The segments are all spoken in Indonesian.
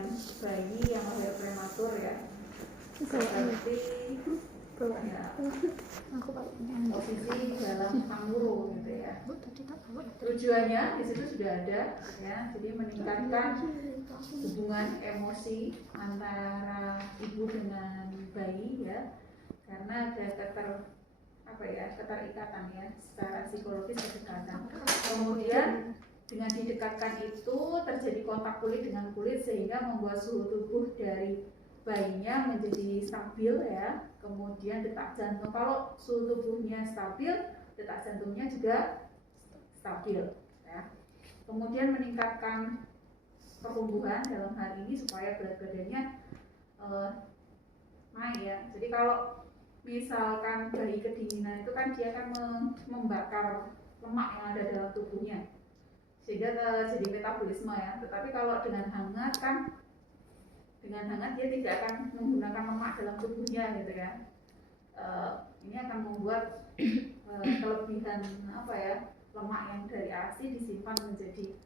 dengan bayi yang lahir prematur ya, seperti ya, posisi dalam kanguru gitu ya. Tujuannya di situ sudah ada ya, jadi meningkatkan hubungan emosi antara ibu dengan bayi ya, karena ada keterikatan ya, secara psikologis kedekatan. Kemudian dengan didekatkan itu terjadi kontak kulit dengan kulit sehingga membuat suhu tubuh dari bayinya menjadi stabil ya. Kemudian detak jantung, kalau suhu tubuhnya stabil, detak jantungnya juga stabil ya. Kemudian meningkatkan pertumbuhan dalam hal ini supaya berat badannya naik ya. Jadi kalau misalkan bayi kedinginan itu kan dia akan membakar lemak yang ada dalam tubuhnya sehingga terjadi metabolisme ya. Tetapi kalau dengan hangat dia tidak akan menggunakan lemak dalam tubuhnya gitu ya. Ini akan membuat kelebihan lemak yang dari ASI disimpan menjadi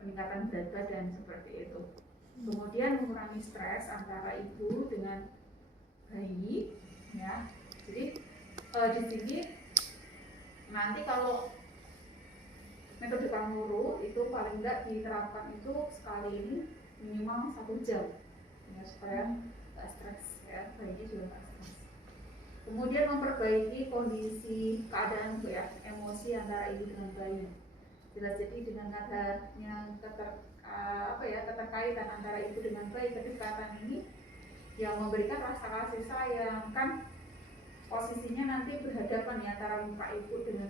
peningkatan berat badan seperti itu. Kemudian mengurangi stres antara ibu dengan bayi ya. Jadi di sini nanti kalau metode kanguru itu paling enggak diterapkan itu sekali ini minimal 1 jam ya, supaya nggak stres ya, bayinya juga nggak stres. Kemudian memperbaiki kondisi keadaan ya, emosi antara ibu dengan bayi. Jelas jadi dengan adanya keterkaitan antara ibu dengan bayi, kedekatan ini yang memberikan rasa kasih sayang, kan posisinya nanti berhadapan ya antara muka ibu dengan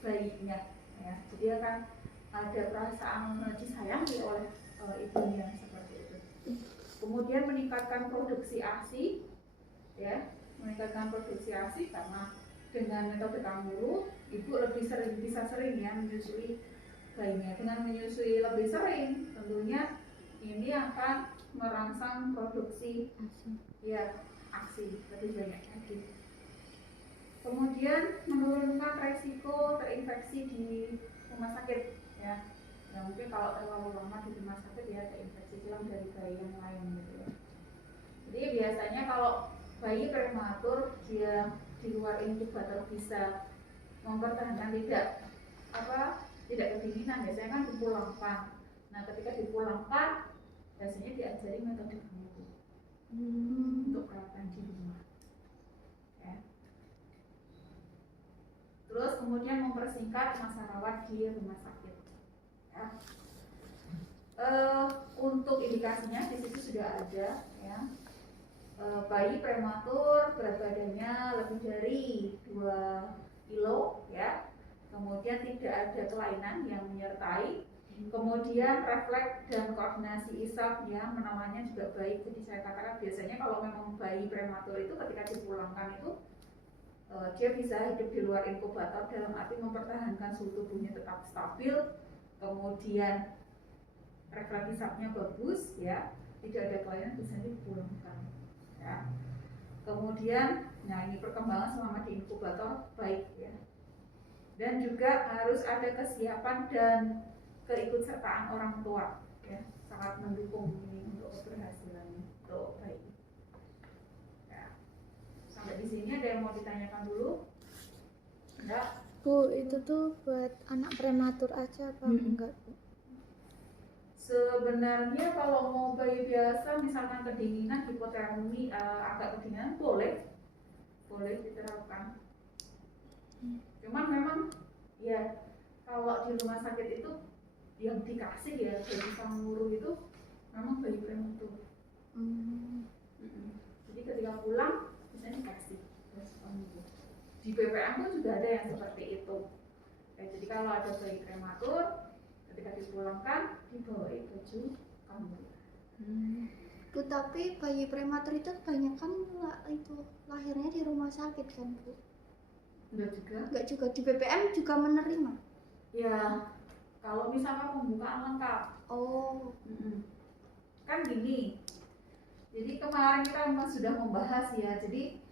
bayinya ya. Jadi akan ada perasaan disayangi oleh ibunya seperti itu. Kemudian meningkatkan produksi ASI ya, karena dengan metode kanguru ibu bisa sering ya menyusui bayinya. Dengan menyusui lebih sering tentunya ini akan merangsang produksi ASI lebih banyak lagi. Kemudian menurunkan resiko terinfeksi di rumah sakit ya. Ya mungkin kalau terlalu lama di rumah sakit ya terinfeksi silang dari bayi yang lain gitu ya. Jadi biasanya kalau bayi prematur dia di luar inkubator bisa mempertahankan tidak kedinginan, biasanya kan dipulangkan. Nah ketika dipulangkan biasanya diajari metode kanguru untuk perawatan di rumah ya. Terus kemudian mempersingkat masa rawat di rumah sakit ya. Untuk indikasinya di situ sudah ada ya. Bayi prematur berat badannya lebih dari 2 kilo ya. Kemudian tidak ada kelainan yang menyertai. Kemudian refleks dan koordinasi isap ya, namanya juga baik. Jadi saya katakan biasanya kalau memang bayi prematur itu ketika dipulangkan itu dia bisa hidup di luar inkubator, dalam arti mempertahankan suhu tubuhnya tetap stabil, kemudian refleks isapnya bagus ya, tidak ada kelainan, bisa dipulangkan ya. Kemudian ini perkembangan selama di inkubator baik ya. Dan juga harus ada kesiapan dan keikutsertaan orang tua ya, sangat mendukung ini untuk keberhasilan untuk bayi. Sampai di sini ada yang mau ditanyakan dulu? Enggak? Bu, itu tuh buat anak prematur aja apa enggak, Bu? Sebenarnya kalau mau bayi biasa, misalkan kedinginan, hipotermi, agak kedinginan, boleh diterapkan. Cuman memang ya kalau di rumah sakit itu yang dikasih ya bayi kanguru itu memang bayi prematur. Jadi ketika pulang biasanya dikasih di BPM pun juga ada yang seperti itu ya. Jadi kalau ada bayi prematur ketika dipulangkan dibawa baju kanguru. Bu, tapi bayi prematur itu kebanyakan itu lahirnya di rumah sakit kan, Bu? Enggak juga di BPM juga menerima? Ya, kalau misalkan pembukaan lengkap. Kan gini. Jadi kemarin kita memang sudah membahas ya. Jadi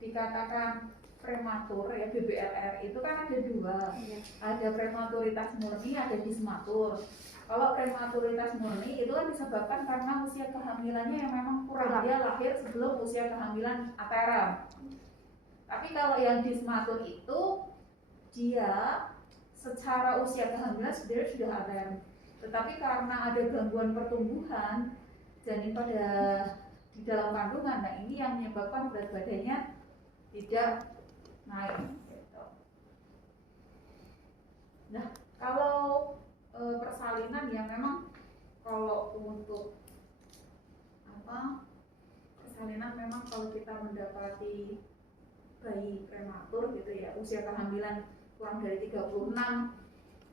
dikatakan prematur ya, BBLR itu kan ada dua, ada prematuritas murni, ada dismatur. Kalau prematuritas murni itu kan disebabkan karena usia kehamilannya yang memang kurang, dia lahir sebelum usia kehamilan aterem. Tapi kalau yang dismatur itu dia secara usia kehamilan sebenarnya sudah aterem, tetapi karena ada gangguan pertumbuhan janin pada di dalam kandungan, nah ini yang menyebabkan berat badannya tidak naik gitu. Nah kalau persalinan ya memang kalau untuk persalinan memang kalau kita mendapati bayi prematur gitu ya, usia kehamilan kurang dari 36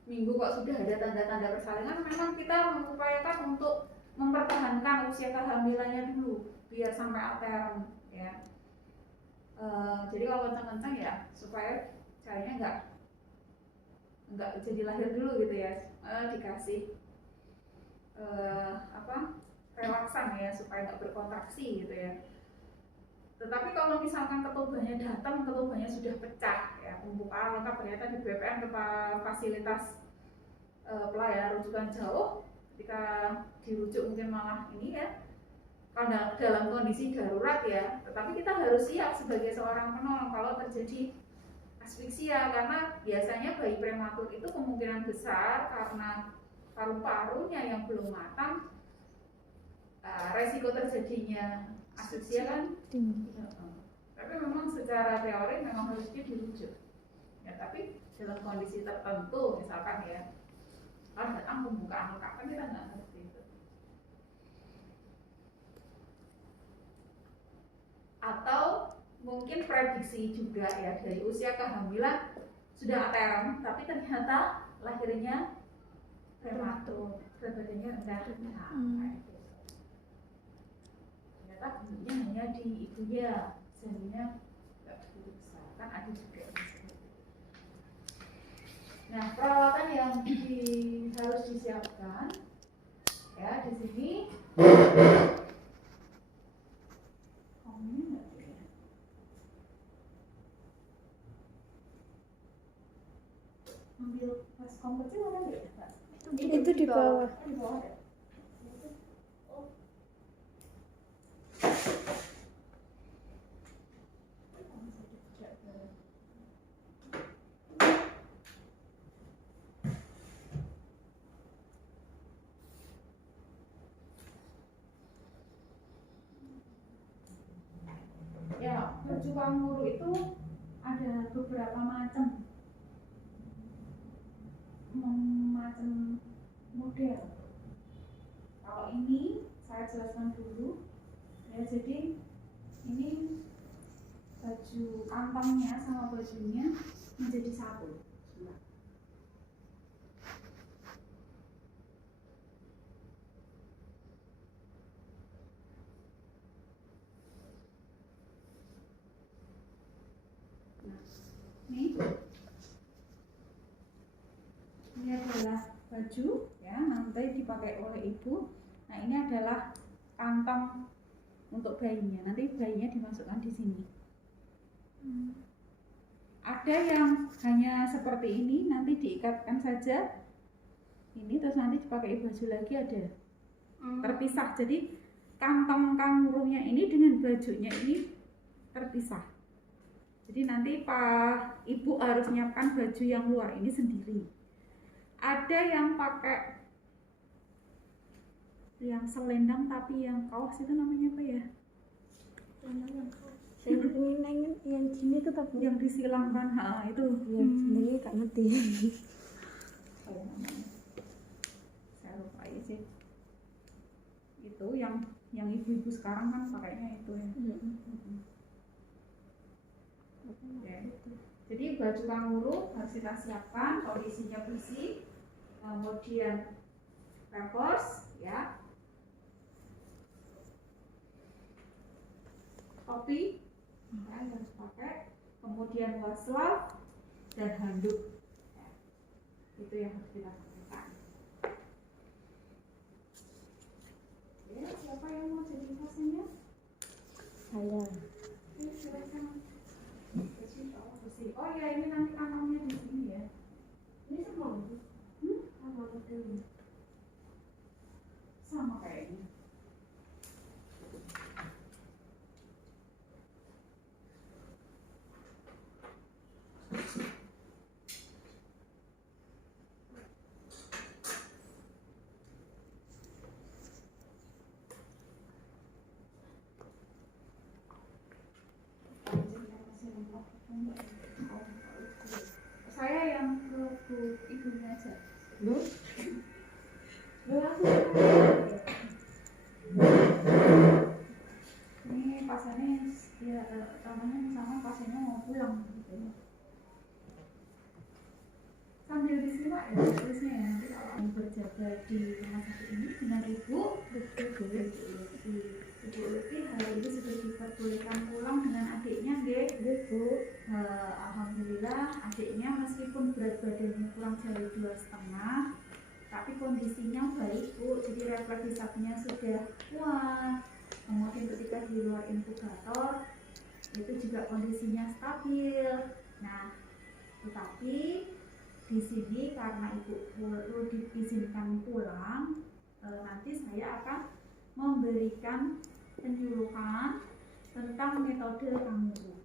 minggu kok sudah ada tanda-tanda persalinan, memang kita mengupayakan untuk mempertahankan usia kehamilannya dulu biar sampai aterem ya. Jadi kalau kencang-kencang ya supaya caranya nggak jadi lahir dulu gitu ya, dikasih relaksan ya supaya nggak berkontraksi gitu ya. Tetapi kalau misalkan ketubahnya datang, ketubahnya sudah pecah ya, pembukaan lengkap ternyata di BPM fasilitas pelayanan rujukan jauh, ketika dirujuk mungkin malah ini ya karena dalam kondisi darurat ya. Tetapi kita harus siap sebagai seorang penolong kalau terjadi asfiksia, karena biasanya bayi prematur itu kemungkinan besar karena paru-parunya yang belum matang, resiko terjadinya asfiksia kan tinggi. Tapi memang secara teori memang harusnya dirujuk ya, tapi dalam kondisi tertentu misalkan ya kalau datang pembukaan lengkap kan kita nggak ngerti itu. Atau mungkin prediksi juga ya, dari usia kehamilan sudah aterem tapi ternyata lahirnya prematur, berat badannya rendah. Ternyata bentuknya hanya di ibunya, janinnya nggak begitu besar, kan ada juga. Nah perawatan yang harus disiapkan ya di sini. Ambil baskom kecil ada nggak ya Pak? Itu di bawah. Di bawah ya? Ya, rujukan guru itu ada beberapa macam model. Kalau ini saya jelaskan dulu ya, jadi ini baju kantongnya sama bajunya menjadi satu. Ini adalah baju ya, nanti dipakai oleh ibu. Nah ini adalah kantong untuk bayinya, nanti bayinya dimasukkan di sini. Ada yang hanya seperti ini, nanti diikatkan saja ini, terus nanti dipakai baju lagi, ada terpisah. Jadi kantong kangurunya ini dengan bajunya ini terpisah. Jadi nanti Pak Ibu harus nyiapkan baju yang luar ini sendiri. Ada yang pakai yang selendang tapi yang kaos itu namanya apa ya? Selendang yang kaos. Yang gini tetap yang disilangkan, itu. Yang gini gak ngerti. Saya lupa ya sih. Itu yang ibu-ibu sekarang kan pakainya itu ya. Ya. Jadi baju kanguru harus kita siapkan, kondisinya bersih, kemudian pampers ya, topi ya, harus pakai, kemudian wastafel dan handuk ya. Itu yang harus kita lakukan. Ya, siapa yang mau jadi pasiennya? Saya. Silakan. gitu ya. Sambil disimak ya tulisnya ya, nanti kalau mau berjaga di rumah sakit ini dengan Ibu Lutfi hari ini sudah diperbolehkan pulang dengan adiknya, nggih Bu. Alhamdulillah adiknya meskipun berat badannya kurang dari 2,5, tapi kondisinya baik Bu, jadi refleks hisapnya sudah kuat. Kemudian ketika di luar inkubator itu juga kondisinya stabil. Nah, tetapi di sini karena Ibu perlu diizinkan pulang, nanti saya akan memberikan penyuluhan tentang metode Kanguru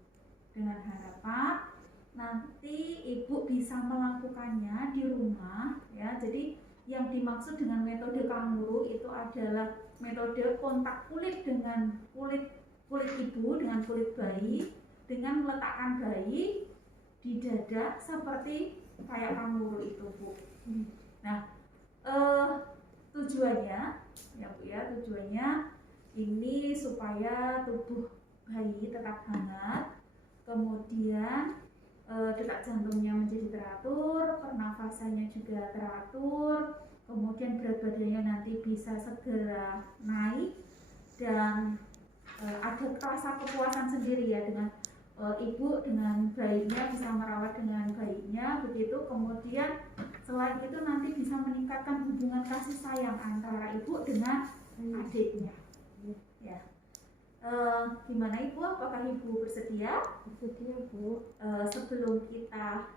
dengan harapan nanti Ibu bisa melakukannya di rumah ya. Jadi yang dimaksud dengan metode Kanguru itu adalah metode kontak kulit dengan kulit ibu dengan kulit bayi, dengan meletakkan bayi di dada seperti kayak kanguru itu Bu. Nah, tujuannya ya Bu ya, tujuannya ini supaya tubuh bayi tetap hangat, kemudian detak jantungnya menjadi teratur, pernafasannya juga teratur, kemudian berat badannya nanti bisa segera naik, dan ada rasa kepuasan sendiri ya dengan ibu dengan bayinya, bisa merawat dengan bayinya begitu. Kemudian selain itu nanti bisa meningkatkan hubungan kasih sayang antara ibu dengan adiknya ya. Gimana Ibu, apakah Ibu bersedia? Bersedia Bu. Sebelum kita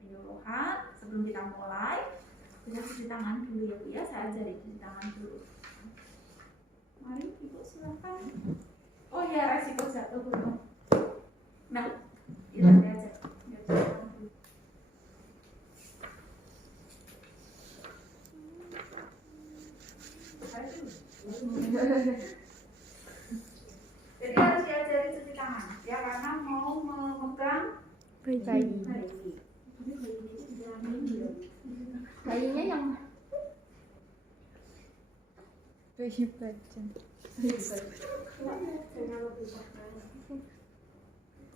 penyuluhan, sebelum kita mulai, kita cuci tangan dulu ya Bu ya. Saya ajari cuci tangan dulu. Mari Ibu silakan. Oh ya, resiko jatuh dulu. Nah, kita aja. Jadi harus diajari cuci tangan ya, karena mau memegang bayi. Bayinya yang bayi bajang.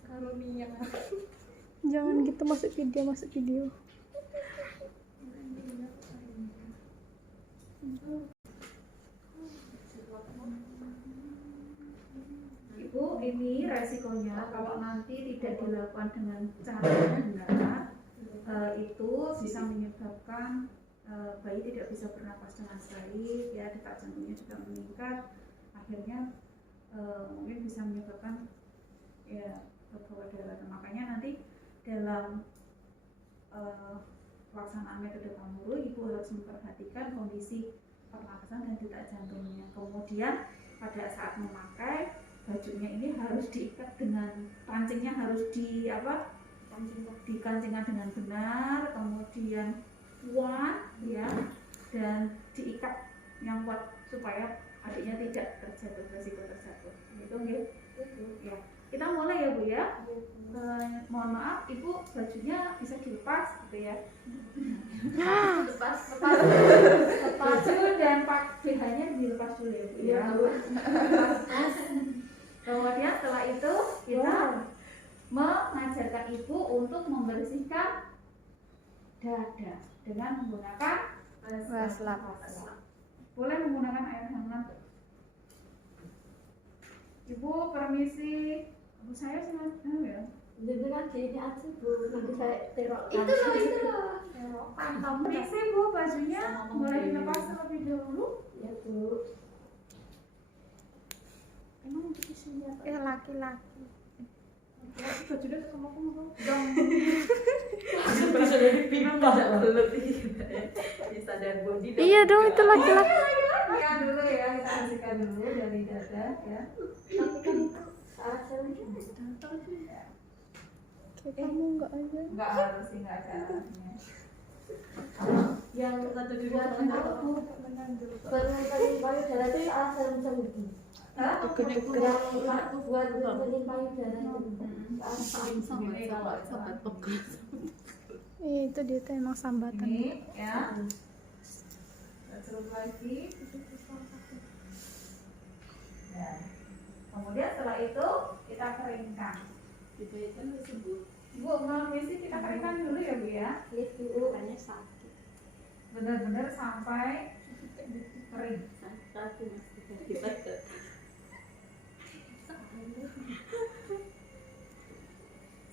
Karunia. jangan gitu, masuk video. Ibu, ini resikonya kalau nanti tidak dilakukan dengan cara yang benar, itu bisa menyebabkan bayi tidak bisa bernapas dengan baik ya, detak jantungnya juga meningkat, akhirnya mungkin bisa menyebabkan ya berbawa darah. Makanya nanti dalam pelaksanaan metode Kanguru, Ibu harus memperhatikan kondisi pernapasan dan detak jantungnya. Kemudian pada saat memakai bajunya ini harus diikat dengan kancingnya, harus dikancingkan dengan benar, kemudian kuat ya, dan diikat yang kuat supaya adiknya tidak terjatuh, resiko terjatuh. Itu ya. Kita mulai ya Bu ya. Mohon maaf Ibu, bajunya bisa dilepas gitu ya. lepas baju dan BH-nya dilepas dulu ya Bu ya. Kemudian setelah itu kita mengajarkan Ibu untuk membersihkan dada dengan menggunakan Wastafel. Boleh menggunakan air hangat. Ibu permisi, Bu saya silakan ya. jadi kan gini aja Bu, nanti saya terokkan. Itu loh. Permisi Bu, bajunya boleh dilepas terlebih dahulu. Ya Bu. Emang di sini apa? Laki-laki. Ya, bajunya ketemu aku dong. Iya dong, itu laki-laki. Bersihkan dulu ya, kita bersihkan dulu dari dada ya. Tapi kan itu saat saya Kamu enggak aja. Enggak harus sih, enggak ada arahnya. yang satu dua aku berhenti payudara itu asal begini. Hah? Yang aku buat berhenti payudara itu. Ini kalau sobat Iya, itu dia tuh emang sambatan. ini ya. Kita celup lagi. Ya. Kemudian setelah itu kita keringkan. Dijahitkan harus sembuh. Bu, mau misi kita keringkan dulu ya Bu ya. Hanya sakit. Benar-benar sampai kering.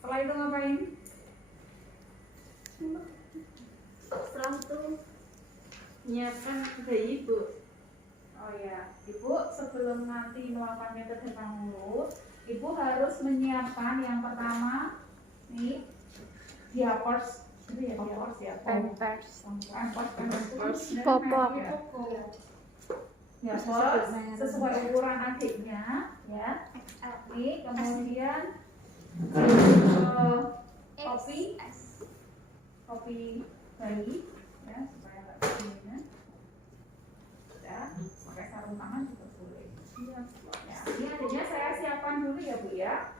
Setelah itu ngapain? Setelah itu nyiapkan bayi Bu. Oh ya, Ibu sebelum nanti melakukan metode kanguru, Ibu harus menyiapkan yang pertama nih diapers, itu ya diapers ya, Pampers. pampers, Popok. diapers sesuai ukuran adiknya, ya. Nih kemudian topi bayi, ya supaya nggak begini. Ya, pakai sarung tangan juga boleh. Ya, ini adanya saya siapkan dulu ya Bu ya.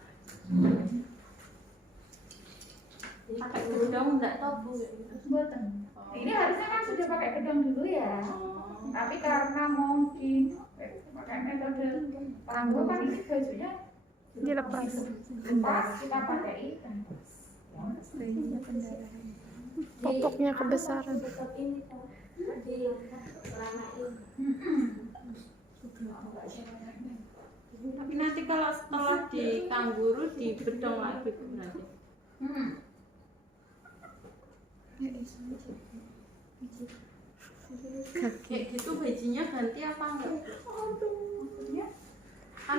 Pakai gedung enggak tahu Bu. Buatan. Ini harusnya kan sudah pakai gedung dulu ya. Tapi karena mau pakai metode tangguh kan ini bajunya Dilepas. lepas, kita pakai kanvas. Popoknya kebesaran. Tapi nanti kalau setelah di kangguru di bedong lagi Bu berarti. Kayak gitu bajunya ganti apa enggak? Maksudnya Kan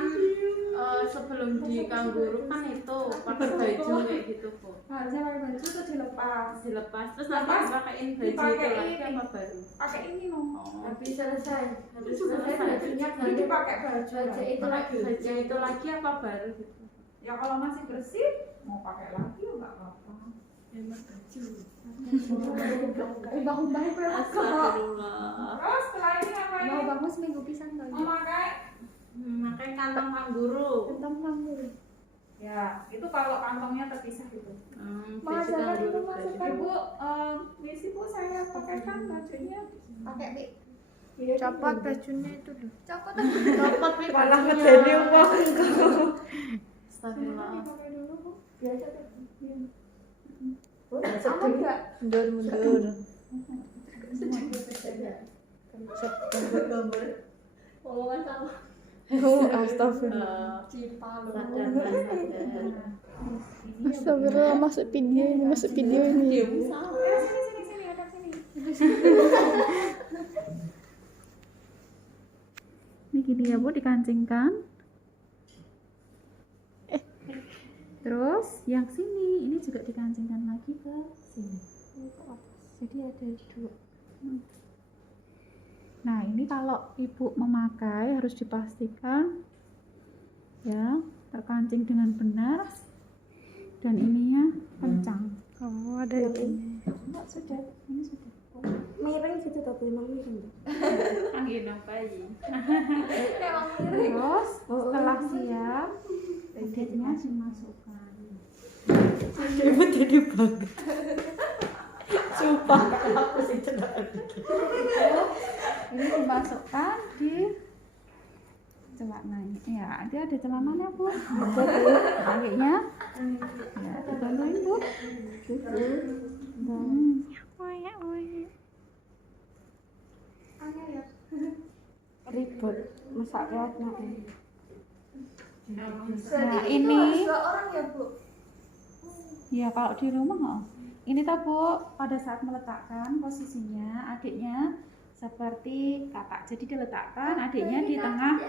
sebelum di kangguru kan itu pakai baju kayak gitu Bu. harusnya pakai baju itu dilepas. Dilepas terus nanti dipakein baju itu Dipakein. lagi apa baru? Pakai ini loh. Tapi selesai. Habis Selesai selesai bajunya ganti pakai baju itu lagi baju itu lagi apa baru gitu? Ya kalau masih bersih mau pakai lagi ya nggak apa-apa. Emang baju. Ubah-ubah itu Astagfirullah. Terus setelah ini ngapain? mau bangun seminggu pisan tuh. Memakai Makai kantong kangguru. Tentang manggung. ya itu kalau kantongnya terpisah gitu. Baju kangguru baju. Ibu, misi Bu saya pakaikan bajunya. Pakai Bi. Copot bajunya itu dulu. Copot nih Malah bajunya. ngejadi uang. Astagfirullah. Pakai dulu Bu. Biasa deh. Bu, Sama enggak? Mundur. Omongan sama. Oh, astagfirullah. Astagfirullah, masuk video ini, masuk video ini. Sini, ada sini. Ini gini ya Bu, dikancingkan. Terus yang sini, ini juga dikancingkan lagi ke sini. Jadi ada dua. Nah ini kalau ibu memakai harus dipastikan ya terkancing dengan benar dan ininya kencang. Oh, ada ini. Enggak, sudah, ini sudah. Miring gitu tapi emang miring. Angin bayi. Terus setelah siap, bedanya dimasukkan. Ibu jadi bangga. Sumpah aku sih tidak. Ini dimasukkan di celananya. Ya, dia ada celananya Bu. Kakinya. Ya, dibantuin Bu. Ribet masak ratna. Nah, ini Dua orang ya Bu. ya kalau di rumah ini tuh Bu, pada saat meletakkan posisinya adiknya seperti kakak. Jadi diletakkan adiknya di tengah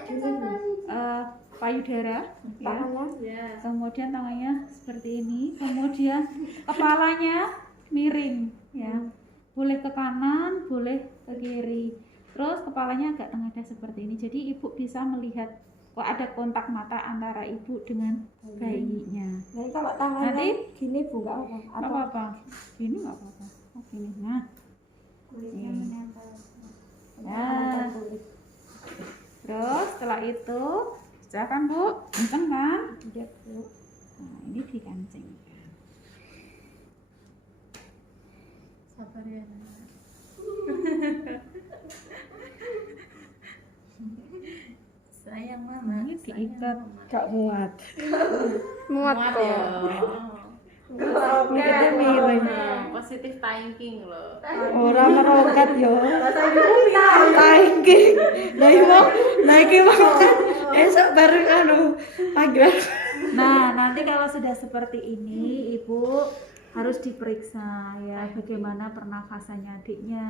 payudara ya. Kemudian tangannya seperti ini, kemudian kepalanya miring ya. Boleh ke kanan, boleh ke kiri. Terus kepalanya agak tengadah seperti ini. Jadi ibu bisa melihat ada kontak mata antara ibu dengan bayinya. Jadi kalau tangannya Nanti gini Bu nggak apa? nggak apa-apa. Ini nggak apa-apa. Oh, gini. Nah, nah. Terus setelah itu sudah kan Bu, kenceng kan? Iya Bu. Nah, ini dikancingkan. Sabar ya. Sayang mama. Ini diikat. Gak muat. Muat kok. Ya. Mikirnya miring. Positif thinking loh. Ora merokat yo. Thinking. Lah iki mau esok bareng anu panggilan. Nah, nanti kalau sudah seperti ini, Ibu harus diperiksa ya bagaimana pernafasannya adiknya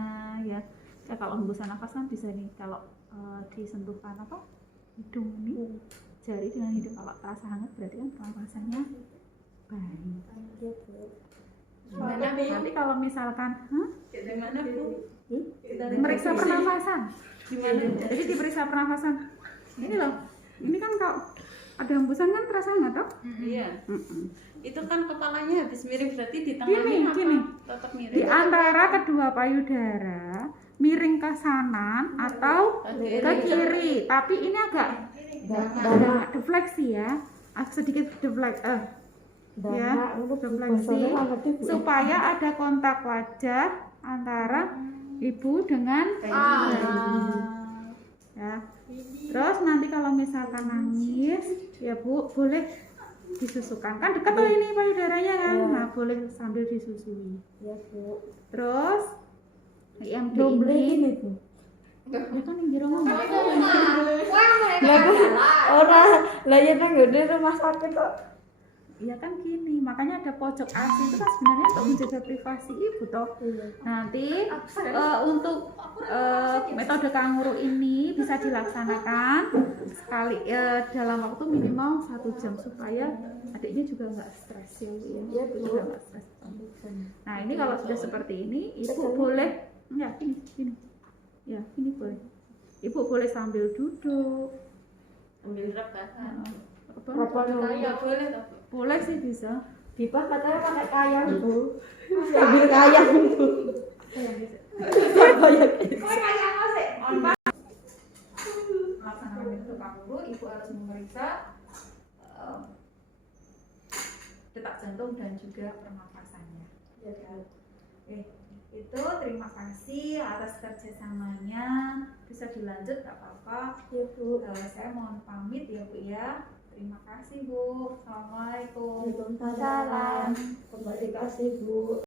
ya. Ya kalau hembusan nafas kan bisa nih kalau disentuhkan apa? Hidung ini. Jari dengan hidung kalau terasa hangat berarti kan pernafasannya baik. Nanti kalau misalkan, Gimana Bu? meriksa pernafasan. Gimana? Jadi diperiksa pernafasan. Ini loh, ini kan kalau ada hembusan kan terasa hangat toh? Iya. Itu kan kepalanya habis miring berarti di tengahnya Gini. tetap miring. Di antara kedua payudara miring ke kanan atau ke kiri, tapi ini agak defleksi ya, sedikit defleksi. Ya, defleksi supaya ada kontak wajah antara ibu dengan ya. Terus nanti kalau misalkan nangis ya Bu boleh disusukan, kan dekat tuh ini payudaranya kan, nah boleh sambil disusui ya Bu. Terus IMD ini Bu ya kan yang jero ngomong Ora, lah ya nang ngene rumah sakit kok. ya kan gini, makanya ada pojok AC itu kan sebenarnya untuk menjaga privasi ibu toh. Nanti untuk metode kanguru ini bisa dilaksanakan sekali dalam waktu minimal 1 jam supaya adiknya juga nggak stres ya Bu ya. Ibu juga nggak stres. Nah ini kalau sudah seperti ini ibu boleh ya gini ya ini boleh, ibu boleh sambil duduk Ambil rebahan. apa Boleh toh Bu? boleh sih bisa. Dipa katanya pakai kayang Bu. Sambil kayang Bu. Melaksanakan metode kanguru, ibu harus memeriksa detak jantung dan juga pernapasannya. Itu terima kasih atas kerjasamanya. Bisa dilanjut nggak apa-apa. Ya Bu. Saya mohon pamit ya Bu ya. Terima kasih Bu. Assalamualaikum. Waalaikumsalam. Kembali kasih Bu.